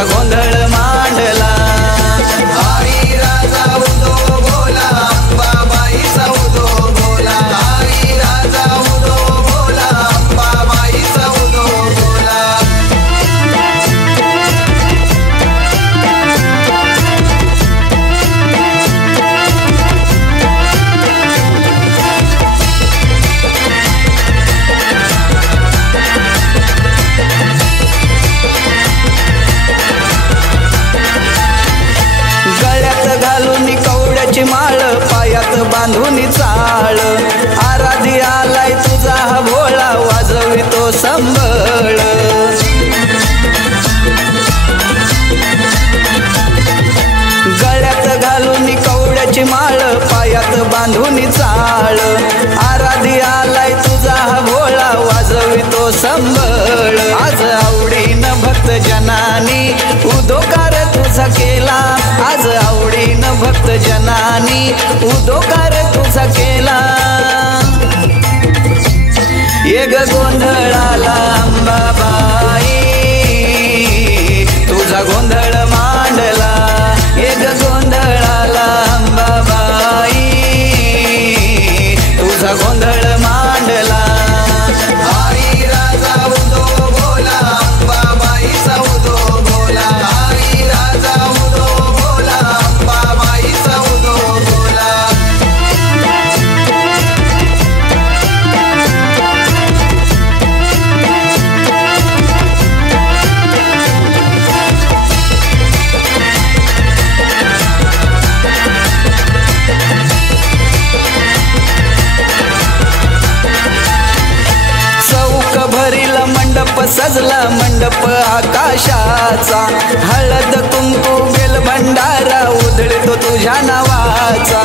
तुझा गोंधळ मांडला। आई राजा उदो बोला, अंबाबाईचा उदो बोला। आई राजा उदो बोला, अंबाबाईचा उदो बोला। गळ्यात घालून कवड्याची माळ, पायात बांधून चाळ, आराधी आलाय तुझा हा भोळा, वाजवितो संबळ। गळ्यात घालून कवड्याची माळ, पायात बांधून चाळ, आराधी आलाय तुझा हा भोळा, वाजवितो संबळ। आज आवडीनं भक्त जनानी उदोकार तुझा केला, आज आवडीनं भक्त जनानी उदोकार तुझा केला। एक गोंधळाला अंबाबाई तुझा गोंधळ मांडला, एक गोंधळाला अंबाबाई तुझा गोंधळ मांडला। आई राजा उदो बोला, अंबाबाईचा उदो बोला। आई राजा उदो बोला, अंबाबाईचा उदो बोला। चौक भरील मंडप सजला, मंडप आकाशाचा, हळद कुंकू बेल भंडारा उधळतो तुझ्या नावाचा।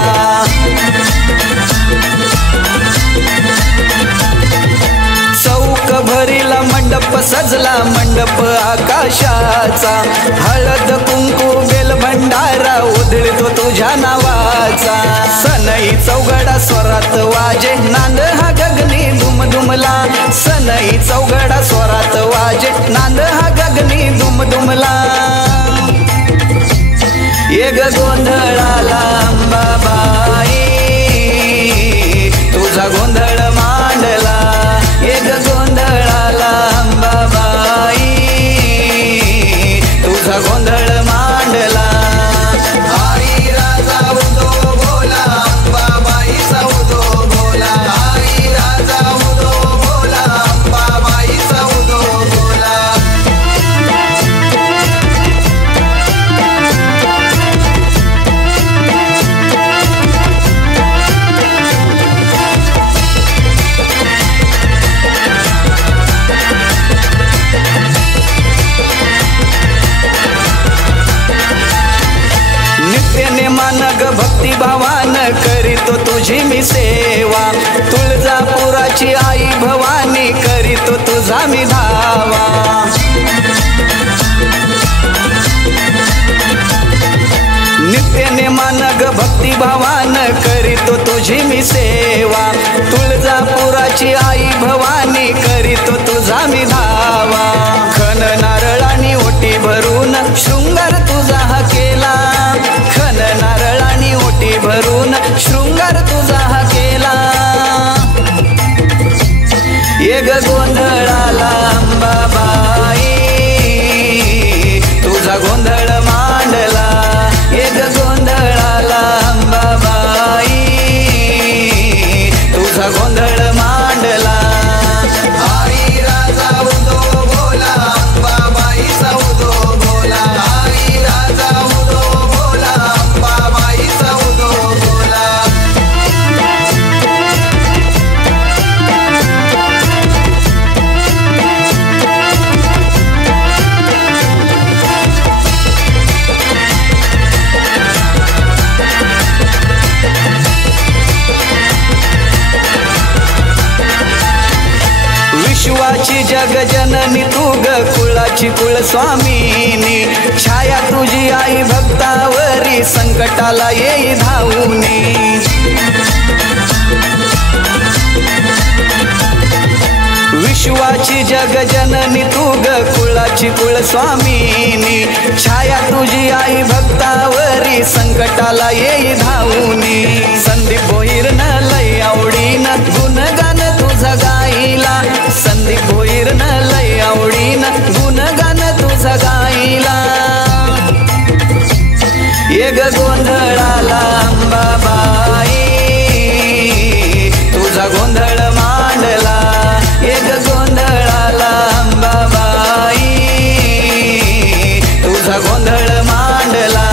चौक भरील मंडप सजला, मंडप आकाशाचा, हळद कुंकू बेल भंडारा उधळतो तुझ्या नावाचा। सनई चौघडा स्वरात वाजे, नांद हा गगनी दुमदुमला, सनई चौघडा स्वरात वाजे, नांद हा गगनी दुमदुमला। एक गोंधळाला अंबाबाई तुझा गोंधळ मांडला, एक गोंधळाला अंबाबाई तुझा गोंधळ मांडला। आई राजा उदो बोला, अंबाबाईचा उदो बोला। आई राजा उदो बोला, अंबाबाईचा उदो बोला। नित्याने मानग भक्ती भावान करीतो तुझी मी सेवा, तुळजापुराची आई भवानी करीतो तुझा मी धावा। नित्याने मानग भक्ती भावान करीतो तुझी मी सेवा, तुळजापुराची आई भवानी करीतो तुझा मी धावा। खन नारळानी ओटी भरून शृंगार तुझा हा केला, खन नारळानी ओटी भरून शृंगार तुझा हा केला। एक गोंधळाला अंबाबाई तुझा गोंधळ मांडला, एक गोंधळाला अंबाबाई तुझा गोंधळ मांडला। आई राजा उदो बोला, अंबाबाईचा उदो बोला। आई राजा उदो बोला, अंबाबाईचा उदो बोला। विश्वाची जगजननी तू ग, कुळाची कुलस्वामिनी, छाया तुझी आई भक्तावरी, संकटाला येई धावूनी। विश्वाची जगजननी तू ग कुळाची कुळस्वामिनी छाया तुझी आई भक्तावरी संकटाला येई धावूनी संदीप भोईरनं लय आवडीनं गुणगान तुझं गाईला संदीप भोईरनं लय आवडीनं गुणगान तुझं गाईला एक गोंधळाला अंबाबाई तुझा गोंधळ मांडला एक गोंधळाला अंबाबाई तुझा गोंधळ मांडला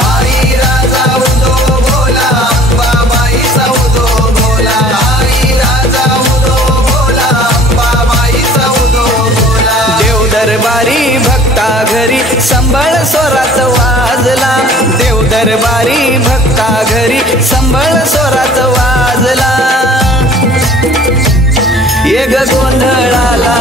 आई राजा उदो बोला अंबाबाईचा उदो बोला आई राजा उदो बोला अंबाबाईचा उदो बोला देव दरबारी भक्ता घरी संबळ स्वरात वाजला देव दरबारी भक्ता घरी संबळ स्वरात वाजला एक गोंधळाला